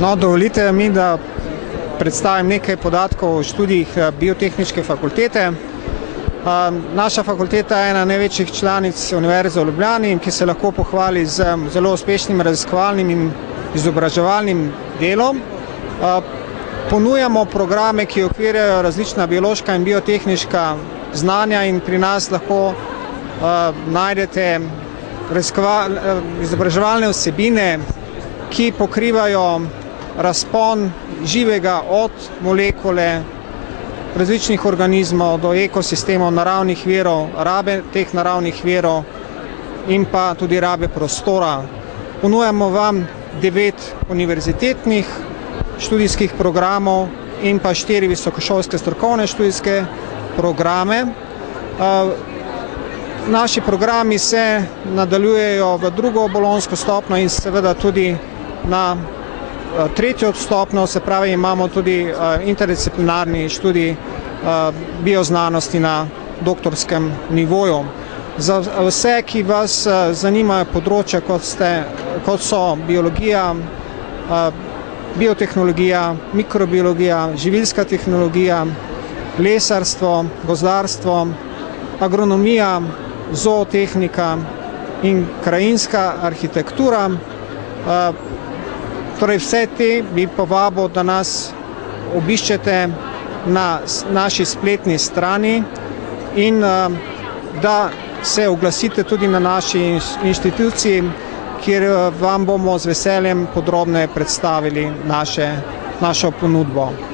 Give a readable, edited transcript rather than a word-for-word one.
No, dovolite mi, da predstavim nekaj podatkov o študijih Biotehniške fakultete. Naša fakulteta je ena največjih članic Univerze v Ljubljani, ki se lahko pohvali z zelo uspešnim raziskovalnim in izobraževalnim delom. Ponujamo programe, ki okvirjajo različna biološka in biotehniška znanja in pri nas lahko najdete izobraževalne vsebine, ki pokrivajo razpon živega od molekule različnih organizmov do ekosistemov, naravnih virov, rabe teh naravnih virov in pa tudi rabe prostora. Ponujamo vam 9 univerzitetnih študijskih programov in pa 4 visokošolske strokovne študijske programe. Naši programi se nadaljujejo v drugo bolonjsko stopnjo in seveda tudi na tretjo stopnjo, se pravi, imamo tudi interdisciplinarni študij bioznanosti na doktorskem nivoju. Za vse, ki vas zanimajo področja, kot so biologija, biotehnologija, mikrobiologija, živilska tehnologija, lesarstvo, gozdarstvo, agronomija, zootehnika in krajinska arhitektura. Torej vse te bi povabil, da nas obiščete na naši spletni strani in da se oglasite tudi na naši inštituciji, kjer vam bomo z veseljem podrobneje predstavili našo ponudbo.